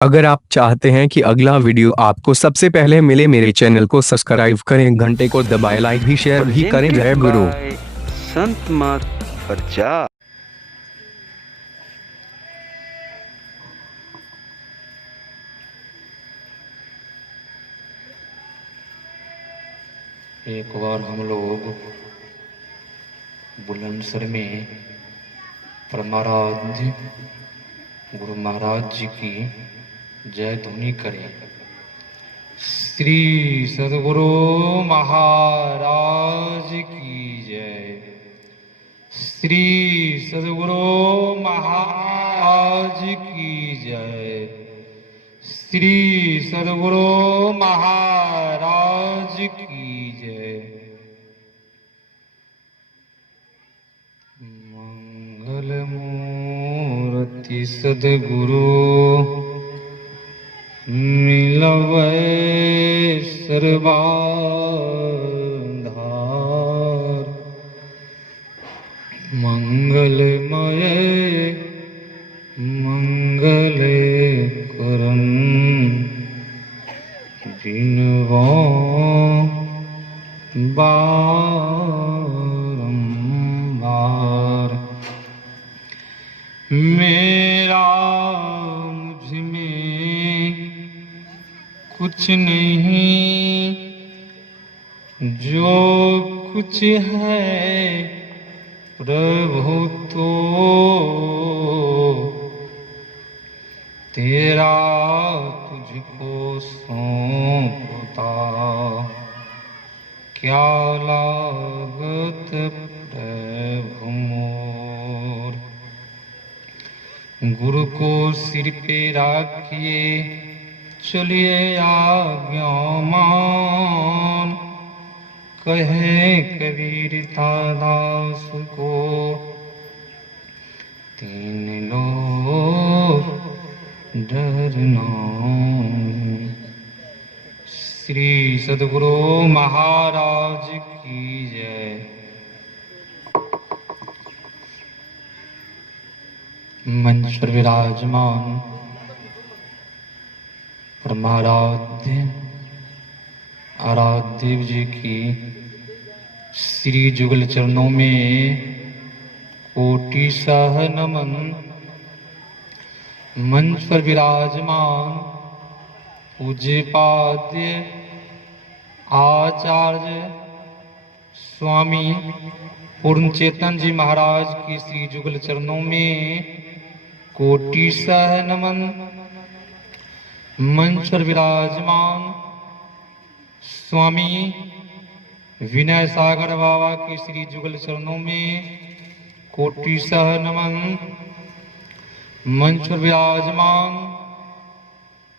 अगर आप चाहते हैं कि अगला वीडियो आपको सबसे पहले मिले, मेरे चैनल को सब्सक्राइब करें, घंटे को दबाएं, लाइक भी शेयर भी करें। जय presented गुरु। by संत मत प्रचार। एक बार हम लोग बुलंदशहर में परमाराध्य गुरु महाराज जी की जय ध्वनि करें। श्री सद्गुरु महाराज की जय। श्री सद्गुरु महाराज की जय। श्री सद्गुरु महाराज की जय। मंगल मूर्ति सद्गुरु मिलवै सर्वाधार। मंगलमय मंगल करन बिनवा बारंबार। मेरा मुझ में कुछ नहीं, जो कुछ है प्रभु तो तेरा तुझको सौंपता। क्या लागत प्रभु मोर। गुरु को सिर पे राखिए, चलिए आज्ञा मान। कहे कबीर दास को तीन लोग डरना। श्री सद्गुरु महाराज की जय। मंच पर विराजमान परमाराध्य आराध्य जी की श्री जुगल चरणों में कोटि सह नमन। मंच पर विराजमान पूज्यपाद्य आचार्य स्वामी पूर्ण चेतन जी महाराज की श्री जुगल चरणों में कोटि सह नमन। मंच पर विराजमान स्वामी विनय सागर बाबा की श्री जुगल चरणों में कोटि सह नमन। मंच पर विराजमान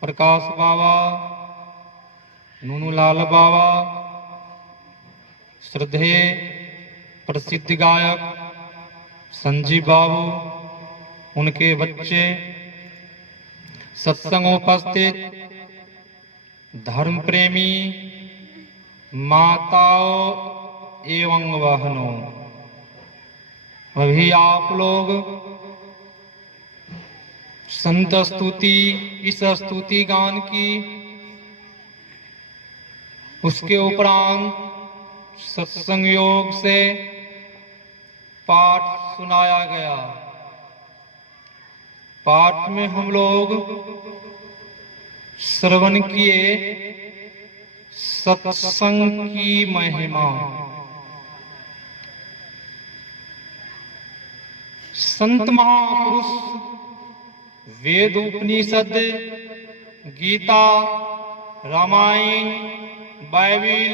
प्रकाश बाबा, नूनूलाल बाबा, श्रद्धेय प्रसिद्ध गायक संजीव बाबू, उनके बच्चे, सत्संग उपस्थित धर्म प्रेमी माताओं एवं बहनों, अभी आप लोग संत स्तुति, इस स्तुति गान की, उसके उपरांत सत्संग योग से पाठ सुनाया गया। पाठ में हम लोग श्रवण किए सत्संग की महिमा। संत महापुरुष वेद उपनिषद गीता रामायण बाइबिल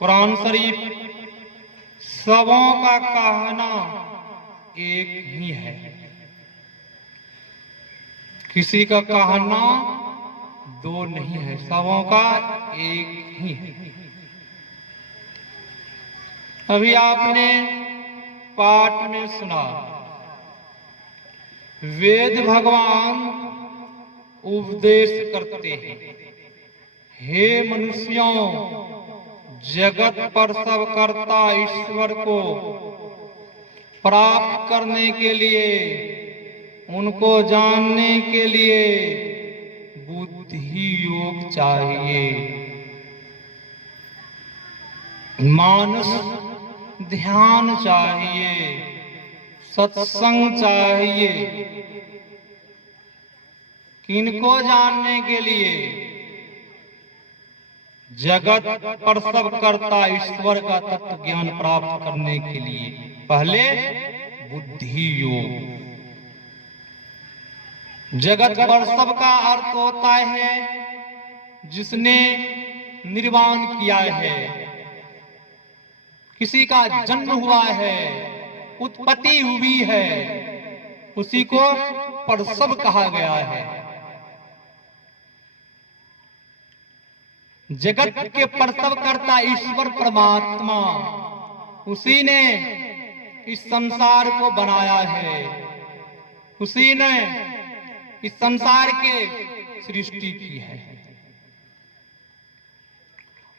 कुरान शरीफ सबों का कहना एक ही है। किसी का कहना दो नहीं है, सबों का एक ही है। अभी आपने पाठ में सुना वेद भगवान उपदेश करते हैं, हे मनुष्यों, जगत पर सब कर्ता ईश्वर को प्राप्त करने के लिए उनको जानने के लिए बुद्धि योग चाहिए, मानस ध्यान चाहिए, सत्संग चाहिए। किनको जानने के लिए? जगत पर सब करता ईश्वर का तत्व ज्ञान प्राप्त करने के लिए पहले बुद्धि योग। जगत पर सब का अर्थ होता है जिसने निर्वाण किया है, किसी का जन्म हुआ है, उत्पत्ति हुई है, उसी को परसव कहा गया है। जगत के परसव करता ईश्वर परमात्मा, उसी ने इस संसार को बनाया है, उसी ने इस संसार के सृष्टि की है।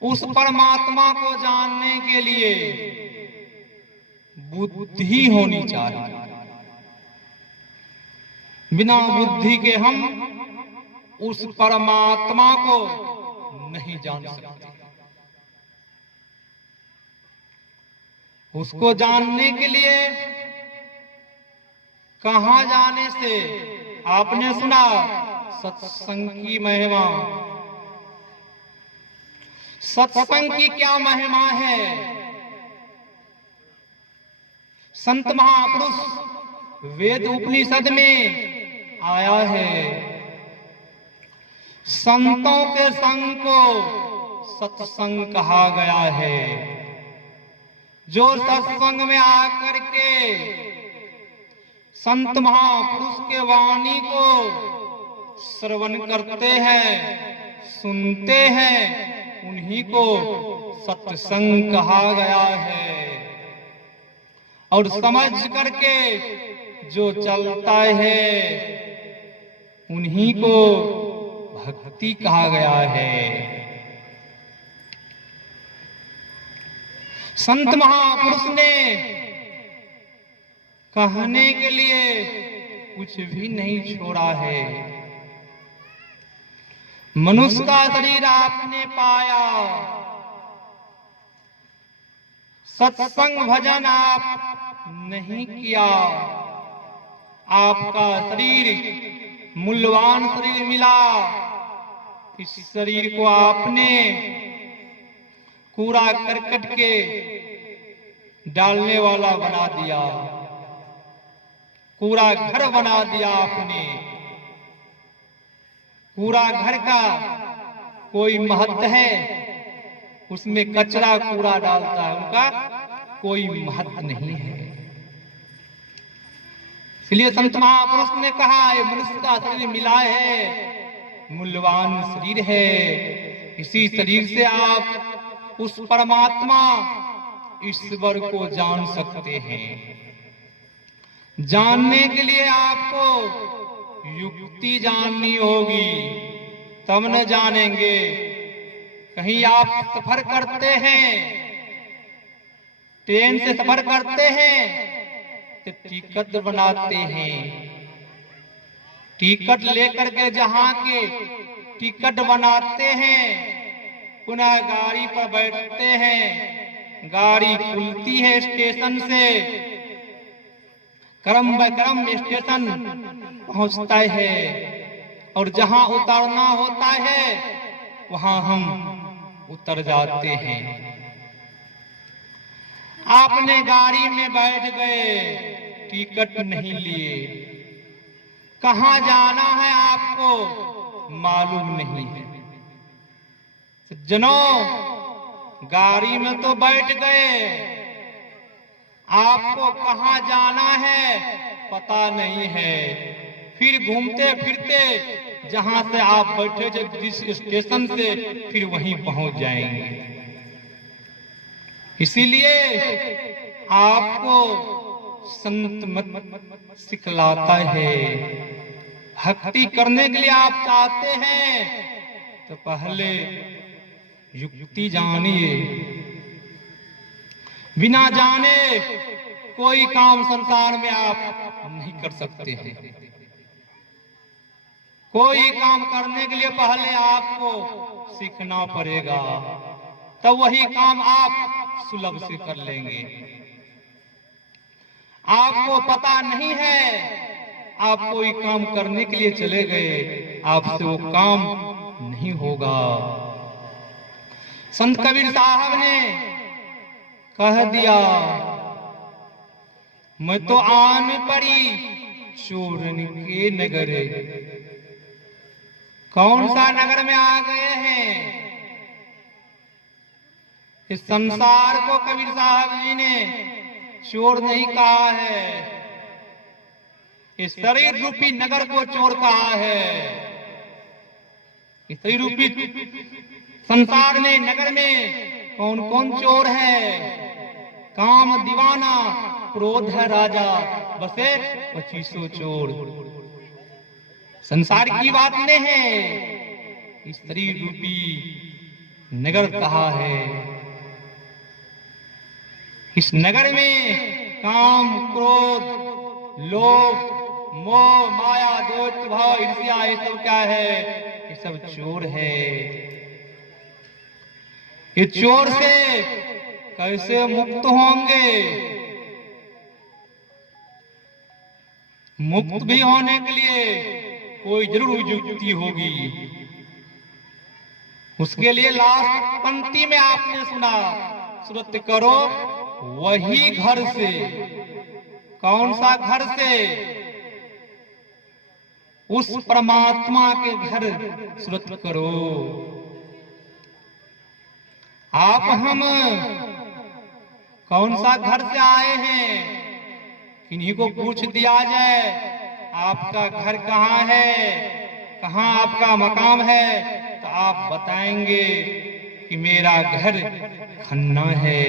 उस परमात्मा को जानने के लिए बुद्धि होनी चाहिए। बिना बुद्धि के हम उस परमात्मा को नहीं जान सकते। उसको जानने के लिए कहां जाने से? आपने सुना सत्संग की महिमा। सत्संग की क्या महिमा है? संत महापुरुष वेद उपनिषद में आया है, संतों के संग को सत्संग कहा गया है। जो सत्संग में आकर के संत महापुरुष के वाणी को श्रवण करते हैं, सुनते हैं, उन्हीं को सत्संग कहा गया है। और समझ करके जो चलता है उन्हीं को भक्ति कहा गया है। संत महापुरुष ने कहने के लिए कुछ भी नहीं छोड़ा है। मनुष्य का शरीर आपने पाया, सत्संग भजन आप नहीं किया, आपका शरीर मूल्यवान शरीर मिला, इस शरीर को आपने कूड़ा करकट के डालने वाला बना दिया, कूड़ा घर बना दिया आपने। कूड़ा घर का कोई महत्व है? उसमें कचरा कूड़ा डालता है, उनका कोई महत्व नहीं है। इसलिए संत महापुरुष ने कहा ये मनुष्य का शरीर मिला है, मूल्यवान शरीर है। इसी शरीर से आप उस परमात्मा ईश्वर को जान सकते हैं। जानने के लिए आपको युक्ति जाननी होगी, तब न जानेंगे। कहीं आप सफर करते हैं, ट्रेन से सफर करते हैं तो टिकट बनाते हैं, टिकट लेकर के जहां के टिकट बनाते हैं, पुनः गाड़ी पर बैठते हैं, गाड़ी खुलती है स्टेशन से, क्रम ब क्रम स्टेशन पहुंचता है और जहां उतरना होता है वहां हम उतर जाते हैं। आपने गाड़ी में बैठ गए, टिकट नहीं लिए, कहां जाना है आपको मालूम नहीं है। जनों, गाड़ी में तो बैठ गए, आपको कहां जाना है पता नहीं है। फिर घूमते फिरते जहां से आप बैठे जिस स्टेशन से फिर वहीं पहुंच जाएंगे। इसीलिए आपको संत मत सिखलाता है। भक्ति करने के लिए आप चाहते हैं तो पहले युक्ति जानिए। बिना जाने कोई काम संसार में आप नहीं कर सकते हैं। कोई काम करने के लिए पहले आपको सीखना पड़ेगा, तब वही काम आप सुलभ से कर लेंगे। आपको पता नहीं है, आप कोई काम करने के लिए चले गए, आपसे वो काम नहीं होगा। संत कबीर साहब ने कह दिया, मैं तो आन पड़ी चोरन के नगरे। कौन सा नगर में आ गए हैं? इस संसार को कबीर साहब जी ने चोर नहीं कहा है, इस शरीर रूपी नगर को चोर कहा है। इस शरीर रूपी संसार में, नगर में कौन कौन चोर है? काम दीवाना, क्रोध है राजा, बसे 2500 चोर। संसार की बात नहीं है, इस शरीर रूपी नगर कहा है। इस नगर में काम, क्रोध, लोभ, मोह, माया, द्वेष भाव, ईर्ष्या, ये सब क्या है? ये सब चोर है। ये चोर से कैसे मुक्त होंगे? मुक्त भी होने के लिए कोई जरूर युक्ति होगी। उसके लिए लास्ट पंक्ति में आपने सुना, सुरत करो वही घर से। कौन सा घर से? उस परमात्मा के घर सुरत करो। आप हम कौन सा घर से आए हैं? किन्हीं को पूछ दिया जाए आपका घर कहाँ है, कहाँ आपका मकाम है, तो आप बताएंगे कि मेरा घर खन्ना है।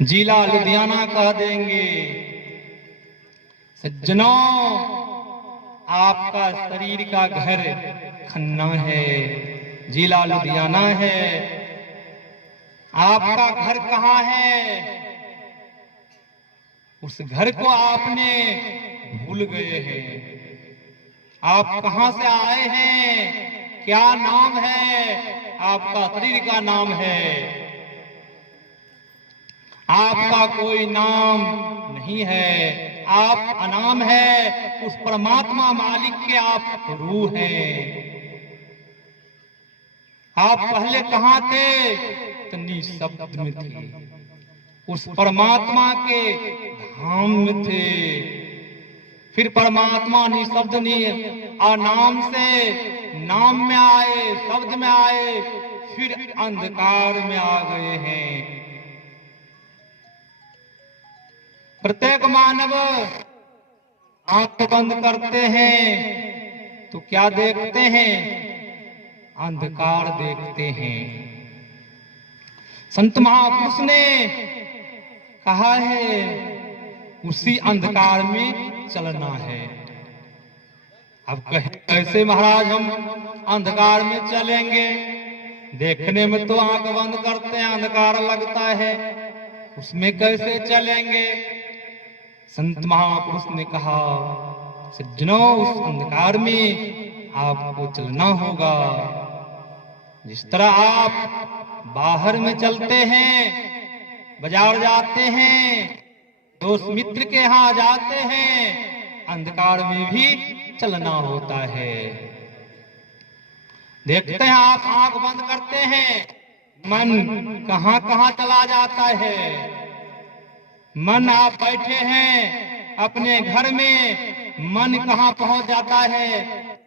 जिला लुधियाना कह देंगे। सज्जनों, आपका शरीर का घर खन्ना है, जिला लुधियाना है। आपका घर कहाँ है? उस घर को आपने भूल गए हैं। आप कहां से आए हैं? क्या नाम है? आपका शरीर का नाम है, आपका कोई नाम नहीं है। आप अनाम है, उस परमात्मा मालिक के आप रूह हैं। आप पहले कहाँ थे? तनी शब्द में थे, उस परमात्मा के धाम में थे। फिर परमात्मा निशब्द नाम से नाम में आए, शब्द में आए, फिर अंधकार में आ गए हैं। प्रत्येक मानव आंख बंद करते हैं तो क्या देखते हैं? अंधकार देखते हैं। संत महापुरुष ने कहा है उसी अंधकार में चलना है। अब कैसे महाराज हम अंधकार में चलेंगे? देखने में तो आंख बंद करते हैं, अंधकार लगता है, उसमें कैसे चलेंगे? संत महापुरुष ने कहा, सज्जनों, उस अंधकार में आपको चलना होगा। जिस तरह आप बाहर में चलते हैं, बाजार जाते हैं, दोस्त मित्र के यहाँ जाते हैं, अंधकार में भी चलना होता है। देखते हैं आप आंख बंद करते हैं, मन कहाँ कहाँ चला जाता है। मन आप बैठे हैं अपने घर में, मन कहाँ पहुंच जाता है?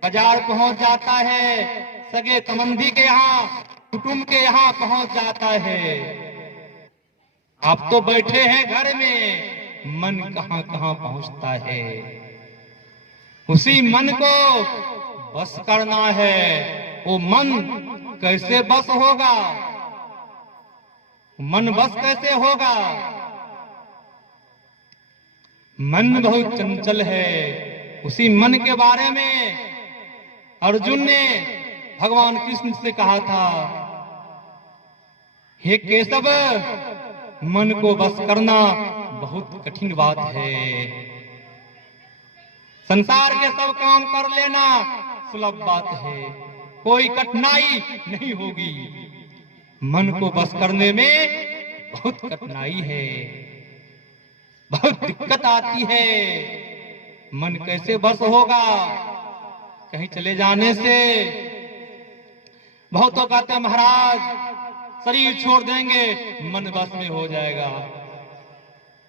बाजार पहुंच जाता है, सगे संबंधी के यहाँ, कुटुंब के यहाँ पहुंच जाता है। आप तो बैठे हैं घर में, मन कहाँ कहाँ पहुंचता है। उसी मन को बस करना है। वो मन कैसे बस होगा? मन बस कैसे होगा? मन बहुत चंचल है। उसी मन के बारे में अर्जुन ने भगवान कृष्ण से कहा था, हे केशव, मन को बस करना बहुत कठिन बात है। संसार के सब काम कर लेना सुलभ बात है, कोई कठिनाई नहीं होगी। मन को बस करने में बहुत कठिनाई है, बहुत दिक्कत आती है। मन कैसे बस होगा? कहीं चले जाने से। बहुत तो कहते हैं महाराज शरीर छोड़ देंगे मन बस में हो जाएगा।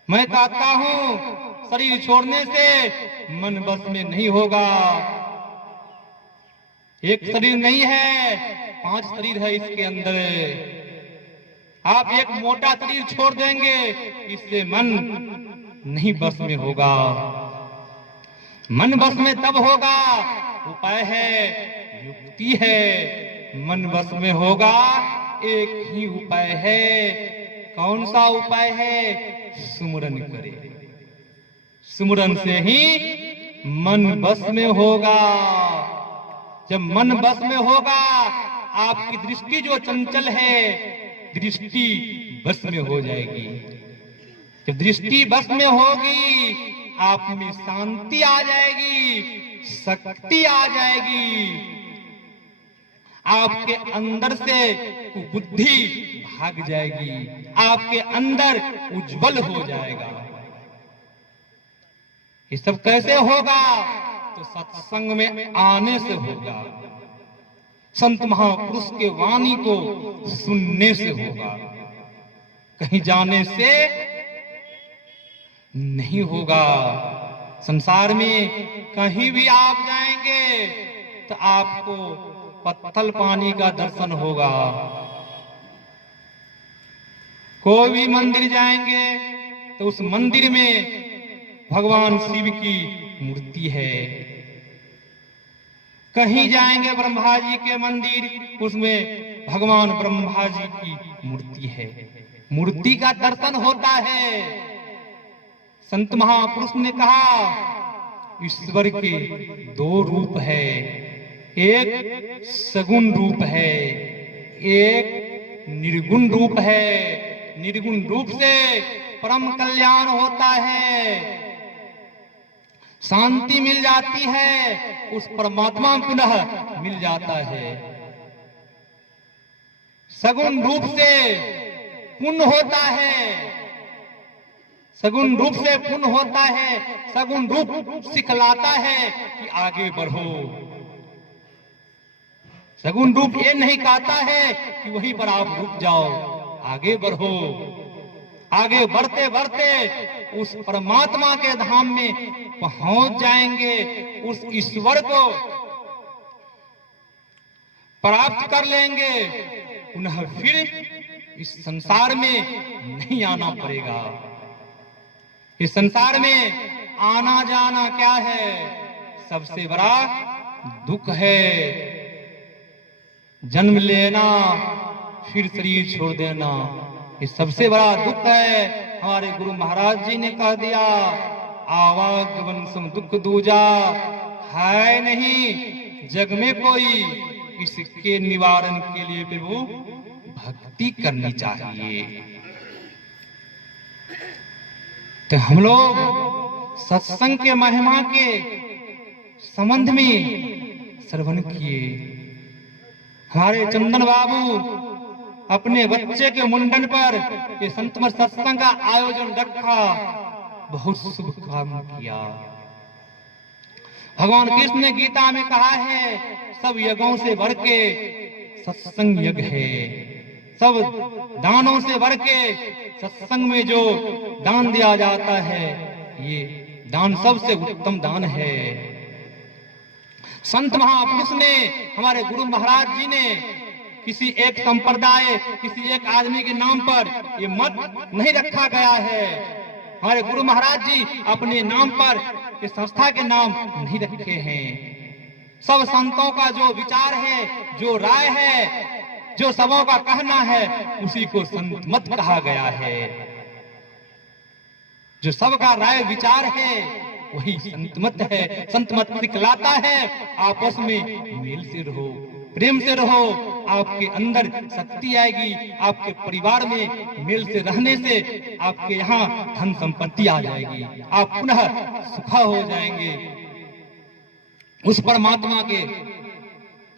मैं कहता हूं शरीर छोड़ने से मन बस में नहीं होगा। एक शरीर नहीं है, 5 शरीर है इसके अंदर। आप एक मोटा शरीर छोड़ देंगे, इससे मन नहीं बस में होगा। मन बस में तब होगा, उपाय है, युक्ति है। मन बस में होगा, एक ही उपाय है। कौन सा उपाय है? सुमिरन करे। सुमिरन से ही मन बस में होगा। जब मन बस में होगा, आपकी दृष्टि जो चंचल है, दृष्टि बस में हो जाएगी। जब दृष्टि बस में होगी, आप में शांति आ जाएगी, शक्ति आ जाएगी। आपके अंदर से बुद्धि भाग जाएगी, आपके अंदर उज्जवल हो जाएगा। ये सब कैसे होगा? तो सत्संग में आने से होगा, संत महापुरुष के वाणी को सुनने से होगा। कहीं जाने से नहीं होगा। संसार में कहीं भी आप जाएंगे तो आपको पत्थल पानी का दर्शन होगा। कोई भी मंदिर जाएंगे तो उस मंदिर में भगवान शिव की मूर्ति है। कहीं जाएंगे ब्रह्मा जी के मंदिर, उसमें भगवान ब्रह्मा जी की मूर्ति है। मूर्ति का दर्शन होता है। संत महापुरुष ने कहा ईश्वर के 2 रूप है, एक सगुण रूप है, एक निर्गुण रूप है। निर्गुण रूप से परम कल्याण होता है, शांति मिल जाती है, उस परमात्मा पुनः मिल जाता है। सगुण रूप से पुण्य होता है, सगुण रूप से पुण्य होता है। सगुण रूप सिखलाता है कि आगे बढ़ो। सगुण रूप ये नहीं कहता है कि वहीं पर आप रुक जाओ, आगे बढ़ो। आगे बढ़ते बढ़ते उस परमात्मा के धाम में पहुंच जाएंगे, उस ईश्वर को प्राप्त कर लेंगे। पुनः फिर इस संसार में नहीं आना पड़ेगा। इस संसार में आना जाना क्या है? सबसे बड़ा दुख है। जन्म लेना फिर शरीर छोड़ देना, ये सबसे बड़ा दुख है। हमारे गुरु महाराज जी ने कह दिया, आवागमन सम दुख दूजा, है नहीं जग में कोई, इसके निवारण के लिए प्रभु भक्ति करनी चाहिए। तो हम लोग सत्संग के महिमा के संबंध में श्रवण किए। हमारे चंदन बाबू अपने बच्चे के मुंडन पर ये संतमर सत्संग का आयोजन रखा, बहुत शुभ काम किया। भगवान कृष्ण ने गीता में कहा है, सब यज्ञों से बढ़ के सत्संग यज्ञ है। सब दानों से बढ़ के सत्संग में जो दान दिया जाता है, ये दान सबसे उत्तम दान है। संत महापुरुष ने, हमारे गुरु महाराज जी ने किसी एक संप्रदाय, किसी एक आदमी के नाम पर ये मत नहीं रखा गया है। हमारे गुरु महाराज जी अपने नाम पर इस संस्था के नाम नहीं रखे हैं। सब संतों का जो विचार है, जो राय है, जो सबों का कहना है, उसी को संत मत कहा गया है। जो सबका राय विचार है वही संत मत है। संत मत सिखलाता है आपस में मेल से रहो, प्रेम से रहो, आपके अंदर शक्ति आएगी। आपके परिवार में मेल से रहने से आपके यहाँ धन संपत्ति आ जाएगी, आप पुनः सुखा हो जाएंगे। उस परमात्मा के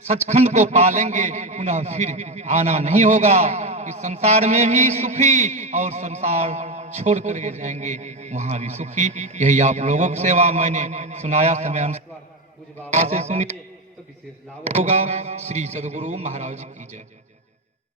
सचखंड को पालेंगे, पुनः फिर आना नहीं होगा। इस संसार में भी सुखी और संसार छोड़ कर के जाएंगे वहां भी सुखी। यही आप लोगों की सेवा मैंने सुनाया, समय अनुसार से सुनिए तो विशेष लाभ होगा। श्री सद्गुरु महाराज की जय।